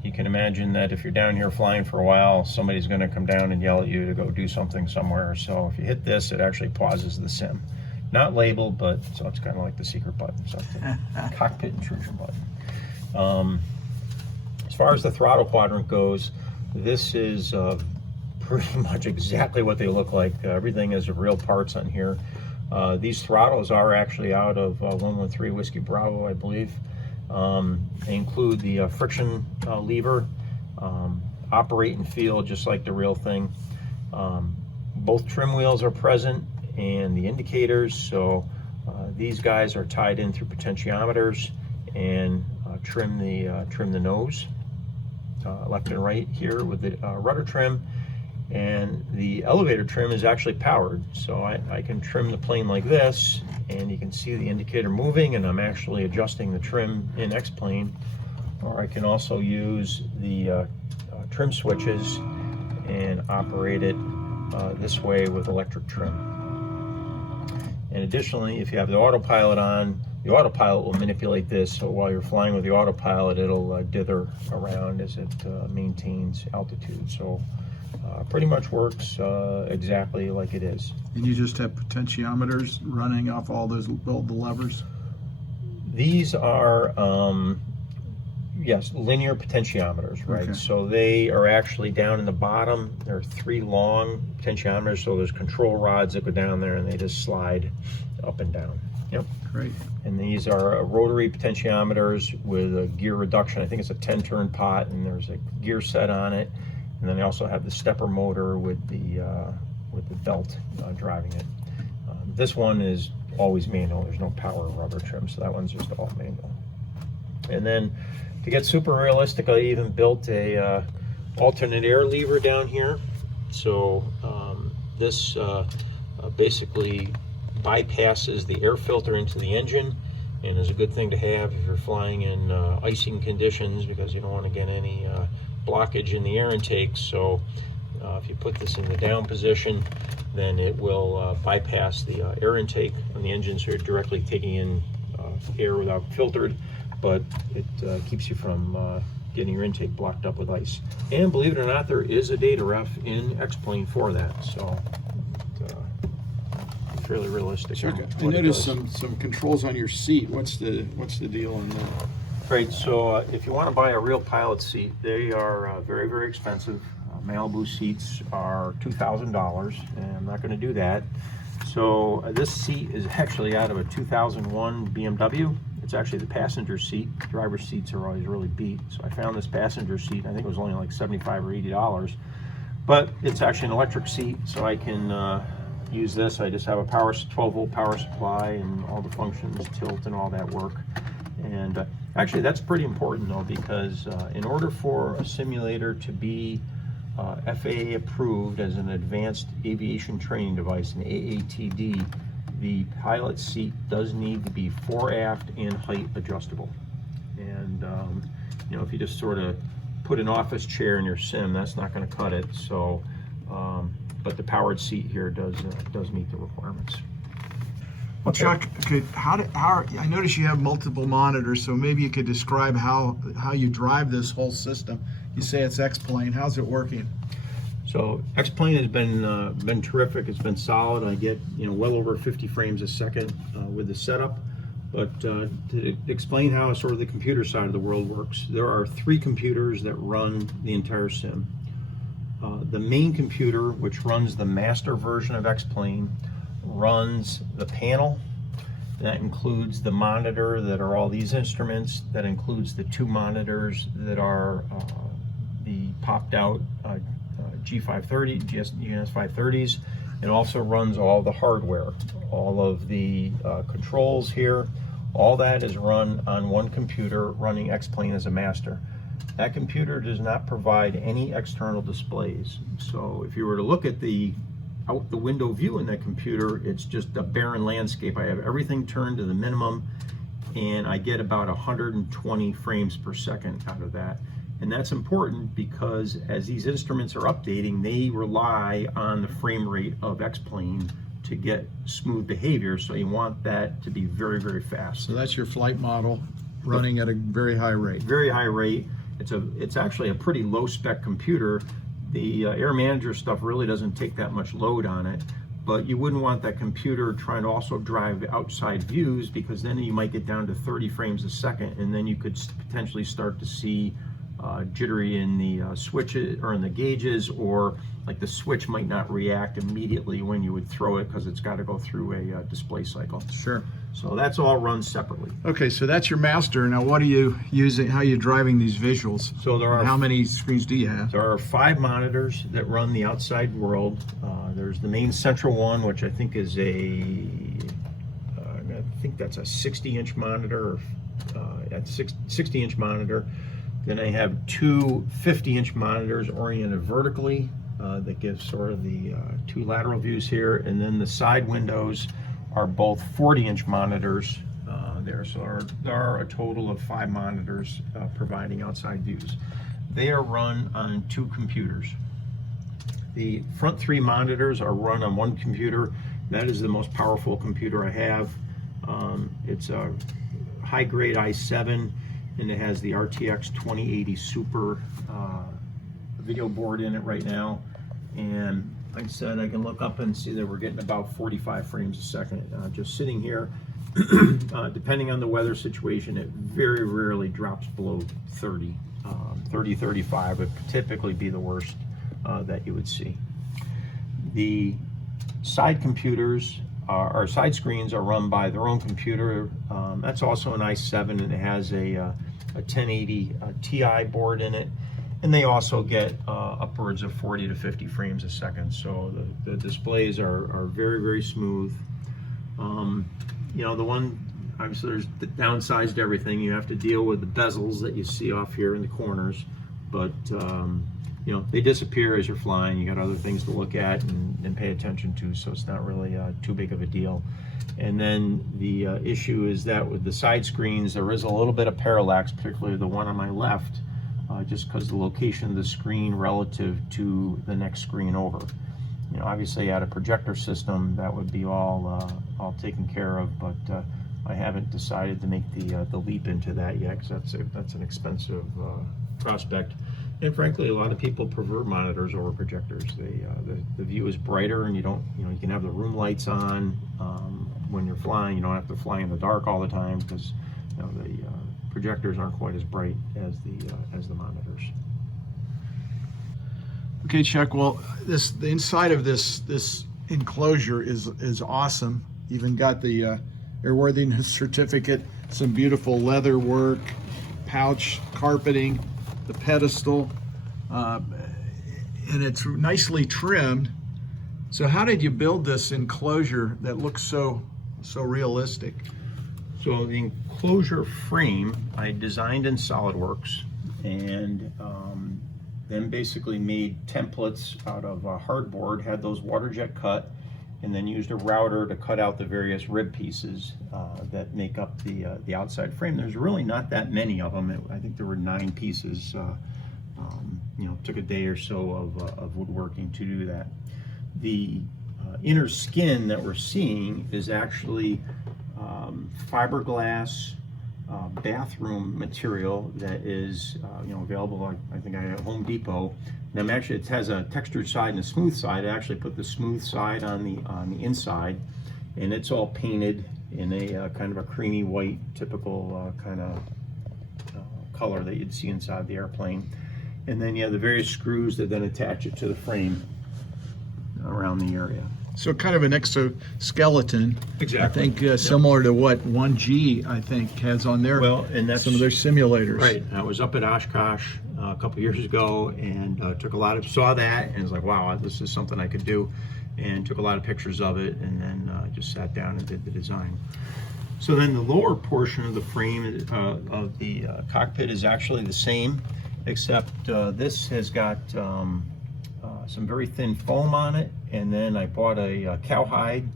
you can imagine that if you're down here flying for a while, somebody's going to come down and yell at you to go do something somewhere. So if you hit this, it actually pauses the sim. Not labeled, but so it's kind of like the secret button, so it's the cockpit intrusion button. As far as the throttle quadrant goes, this is pretty much exactly what they look like. Everything is real parts on here. These throttles are actually out of 113 Whiskey Bravo, I believe. They include the friction lever, operate and feel just like the real thing. Both trim wheels are present and the indicators, so these guys are tied in through potentiometers and trim the nose left and right here with the rudder trim. And the elevator trim is actually powered, so I can trim the plane like this, and you can see the indicator moving, and I'm actually adjusting the trim in X-Plane. Or I can also use the trim switches and operate it this way with electric trim. And additionally, if you have the autopilot on, the autopilot will manipulate this, so while you're flying with the autopilot, it'll dither around as it maintains altitude. So pretty much works exactly like it is. And you just have potentiometers running off all the levers? These are, yes, linear potentiometers, right? Okay. So they are actually down in the bottom. There are 3 long potentiometers, so there's control rods that go down there and they just slide up and down. Yep. Great. And these are rotary potentiometers with a gear reduction. I think it's a 10-turn pot, and there's a gear set on it. And then they also have the stepper motor with the belt driving it. This one is always manual. There's no power or rubber trim, so that one's just all manual. And then to get super realistic, I even built a alternate air lever down here. So this basically bypasses the air filter into the engine, and is a good thing to have if you're flying in icing conditions, because you don't want to get any blockage in the air intake. So if you put this in the down position, then it will bypass the air intake on the engine, so you're directly taking in air without filtered, but it keeps you from getting your intake blocked up with ice. And believe it or not, there is a data ref in X-Plane for that, so it's fairly realistic. Chuck, I noticed some controls on your seat. What's the deal on that? Right, so if you want to buy a real pilot seat, they are very, very expensive. Malibu seats are $2,000, and I'm not going to do that. So this seat is actually out of a 2001 BMW. It's actually the passenger seat. Driver's seats are always really beat. So I found this passenger seat. I think it was only like $75 or $80, but it's actually an electric seat, so I can use this. I just have a 12-volt power supply, and all the functions, tilt and all that work. And actually, that's pretty important though, because in order for a simulator to be FAA approved as an advanced aviation training device, an AATD, the pilot seat does need to be fore-aft and height adjustable. And you know, if you just sort of put an office chair in your sim, that's not going to cut it. So, but the powered seat here does meet the requirements. Well, Chuck, I notice you have multiple monitors, so maybe you could describe how you drive this whole system. You say it's X-Plane. How's it working? So X-Plane has been terrific. It's been solid. I get well over 50 frames a second with the setup. But to explain how sort of the computer side of the world works, there are 3 computers that run the entire sim. The main computer, which runs the master version of X-Plane, runs the panel. That includes the monitor that are all these instruments. That includes the 2 monitors that are the popped out G530, GNS 530s. It also runs all the hardware, all of the controls here. All that is run on one computer running X-Plane as a master. That computer does not provide any external displays. So if you were to look at the out the window view in that computer, it's just a barren landscape. I have everything turned to the minimum, and I get about 120 frames per second out of that. And that's important because as these instruments are updating, they rely on the frame rate of X-Plane to get smooth behavior, so you want that to be very, very fast. So that's your flight model running at a very high rate. Very high rate. It's actually a pretty low spec computer. The air manager stuff really doesn't take that much load on it, but you wouldn't want that computer trying to also drive outside views, because then you might get down to 30 frames a second, and then you could potentially start to see jittery in the switches or in the gauges, or like the switch might not react immediately when you would throw it because it's got to go through a display cycle. Sure. So that's all run separately. Okay, so that's your master. Now, what are you using? How are you driving these visuals? So there are How many screens do you have? There are 5 monitors that run the outside world. There's the main central one, which I think is I think that's a 60-inch monitor, at 60-inch monitor. Then I have 2 50-inch monitors oriented vertically that give sort of the 2 lateral views here, and then the side windows are both 40-inch monitors there. So there are a total of 5 monitors providing outside views. They are run on 2 computers. The front 3 monitors are run on 1 computer. That is the most powerful computer I have. It's a high-grade i7, and it has the RTX 2080 Super video board in it right now. And like I said, I can look up and see that we're getting about 45 frames a second. Just sitting here, depending on the weather situation, it very rarely drops below 30. 30, 35 would typically be the worst that you would see. The side computers, our side screens are run by their own computer. That's also an i7, and it has a 1080 Ti board in it. And they also get upwards of 40 to 50 frames a second. So the displays are very, very smooth. You know, the one, obviously there's the downsides to everything. You have to deal with the bezels that you see off here in the corners, but you know, they disappear as you're flying. You got other things to look at and pay attention to, so it's not really too big of a deal. And then the issue is that with the side screens, there is a little bit of parallax, particularly the one on my left, just because the location of the screen relative to the next screen over. You know, obviously at a projector system, that would be all taken care of, but I haven't decided to make the leap into that yet, because that's an expensive prospect. And frankly, a lot of people prefer monitors over projectors. The view is brighter, and you can have the room lights on when you're flying. You don't have to fly in the dark all the time, because the projectors aren't quite as bright as the monitors. Okay, Chuck. Well, the inside of this enclosure is awesome. Even got the airworthiness certificate, some beautiful leather work, pouch carpeting, the pedestal, and it's nicely trimmed. So how did you build this enclosure that looks so realistic? So the enclosure frame I designed in SolidWorks, and then basically made templates out of hardboard, had those water jet cut, and then used a router to cut out the various rib pieces that make up the outside frame. There's really not that many of them. I think there were 9 pieces. Took a day or so of woodworking to do that. The inner skin that we're seeing is actually fiberglass bathroom material that is available, I think, at Home Depot. And it has a textured side and a smooth side. I actually put the smooth side on the inside, and it's all painted in a kind of a creamy white, typical kind of color that you'd see inside the airplane. And then you have the various screws that then attach it to the frame around the area. So kind of an exoskeleton. Exactly. I think similar to what 1G I think has on their and that's some of their simulators. Right. I was up at Oshkosh a couple years ago, and saw that, and was like, wow, this is something I could do, and took a lot of pictures of it, and then just sat down and did the design. So then the lower portion of the frame of the cockpit is actually the same, except this has got some very thin foam on it, and then I bought a cowhide,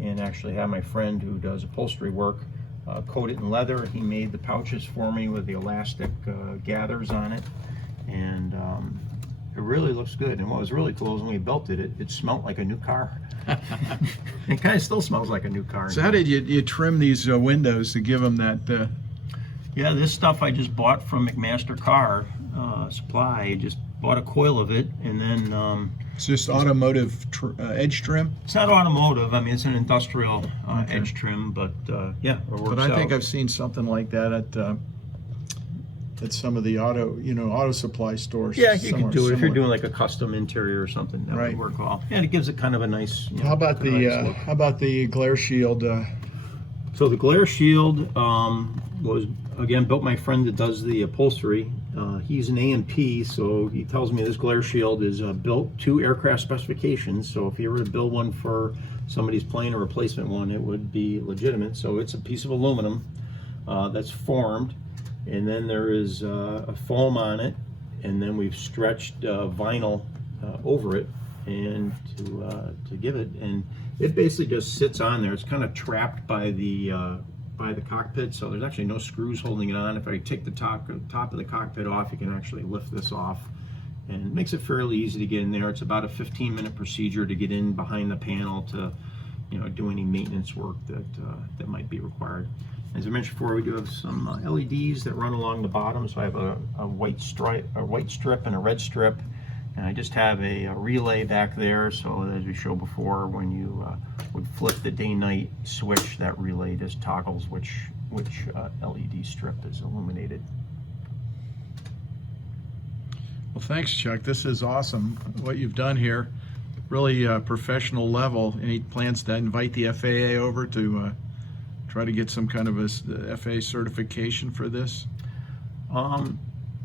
and actually had my friend who does upholstery work coat it in leather. He made the pouches for me with the elastic gathers on it, and it really looks good. And what was really cool is when we built it, it smelled like a new car. It kind of still smells like a new car. So how did you trim these windows to give them that? Yeah, this stuff I just bought from McMaster Carr. supply. Just bought a coil of it, and then It's just automotive edge trim. it's not automotive. I mean, it's an industrial Okay. edge trim, but yeah, it works But I think out. I've seen something like that at some of the auto supply stores. Yeah, you can do it if you're similar. doing like a custom interior or something. That Right. would work well. And it gives it kind of a nice. How about nice look. the glare shield? So the glare shield was, again, built by my friend that does the upholstery. He's an A&P, so he tells me this glare shield is built to aircraft specifications. So if you were to build one for somebody's plane, a replacement one, it would be legitimate. So it's a piece of aluminum that's formed, and then there is a foam on it, and then we've stretched vinyl over it and to give it, and it basically just sits on there. It's kind of trapped by the cockpit, so there's actually no screws holding it on. If I take the top of the cockpit off, you can actually lift this off, and it makes it fairly easy to get in there. It's about a 15-minute procedure to get in behind the panel to do any maintenance work that might be required. As I mentioned before, we do have some LEDs that run along the bottom. So I have a white strip and a red strip, and I just have a relay back there. So as we showed before, when you would flip the day-night switch, that relay just toggles which LED strip is illuminated. Well, thanks, Chuck. This is awesome. What you've done here, really professional level. Any plans to invite the FAA over to try to get some kind of a FAA certification for this?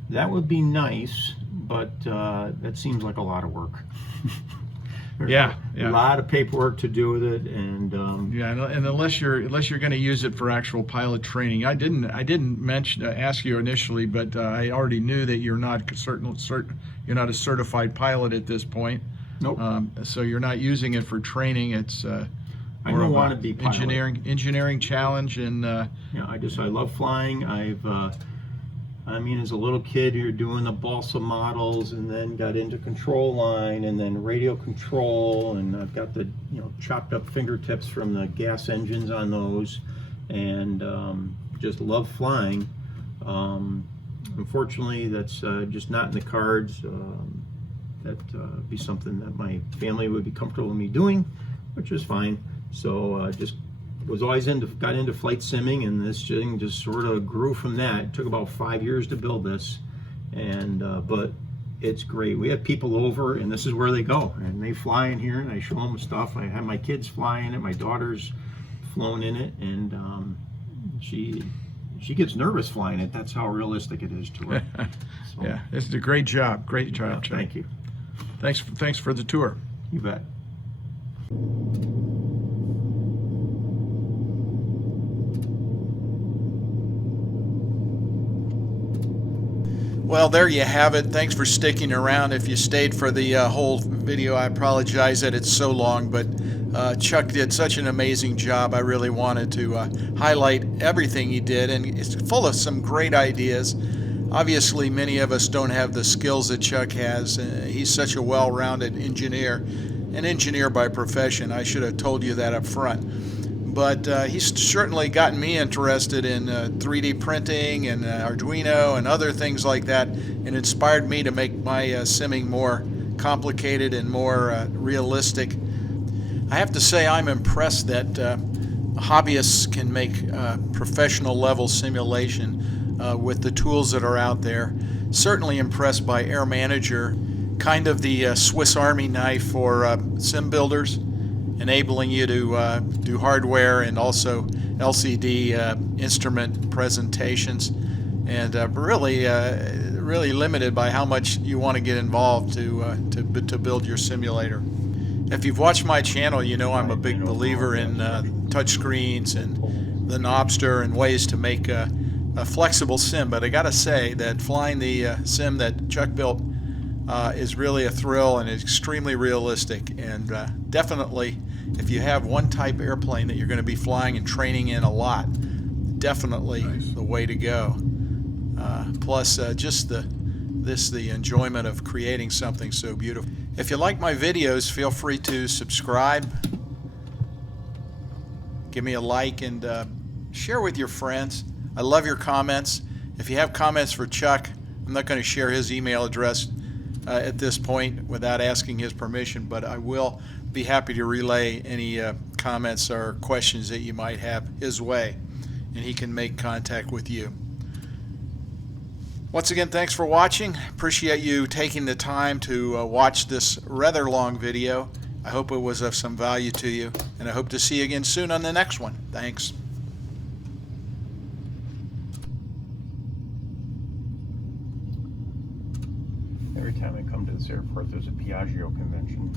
That would be nice, but that seems like a lot of work. There's Yeah. a lot of paperwork to do with it, and Yeah, and unless you're going to use it for actual pilot training, I didn't mention ask you initially, but I already knew that you're not you're not a certified pilot at this point. Nope. So you're not using it for training. It's I more don't of want a to be pilot. engineering challenge, and I love flying. As a little kid, you're doing the balsa models, and then got into control line, and then radio control, and I've got the chopped up fingertips from the gas engines on those, and just love flying. Unfortunately, that's just not in the cards. That'd be something that my family would be comfortable with me doing, which is fine. So just was always got into flight simming, and this thing just sort of grew from that. It took about 5 years to build this, and but it's great. We have people over, and this is where they go, and they fly in here, and I show them stuff. I have my kids fly in it. My daughter's flown in it, and she gets nervous flying it. That's how realistic it is to her. So, yeah, it's a great job. Great job, yeah, Chuck. thank you. Thanks for the tour. You bet. Well, there you have it. Thanks for sticking around. If you stayed for the whole video, I apologize that it's so long, but Chuck did such an amazing job. I really wanted to highlight everything he did, and it's full of some great ideas. Obviously, many of us don't have the skills that Chuck has. He's such a well-rounded engineer, an engineer by profession. I should have told you that up front. But he's certainly gotten me interested in 3D printing and Arduino and other things like that, and inspired me to make my simming more complicated and more realistic. I have to say I'm impressed that hobbyists can make professional level simulation with the tools that are out there. Certainly impressed by Air Manager, kind of the Swiss Army knife for sim builders, enabling you to do hardware and also LCD instrument presentations, and really limited by how much you want to get involved to build your simulator. If you've watched my channel, you know I'm a big believer in touchscreens and the Knobster and ways to make a flexible sim, but I gotta say that flying the sim that Chuck built is really a thrill and extremely realistic, and definitely if you have one type airplane that you're going to be flying and training in a lot, definitely the way to go. Plus just the enjoyment of creating something so beautiful. If you like my videos, feel free to subscribe, give me a like, and share with your friends. I love your comments. If you have comments for Chuck, I'm not going to share his email address at this point without asking his permission, but I will be happy to relay any comments or questions that you might have his way, and he can make contact with you. Once again, thanks for watching. Appreciate you taking the time to watch this rather long video. I hope it was of some value to you, and I hope to see you again soon on the next one. Thanks. Every time I come to this airport, there's a Piaggio convention.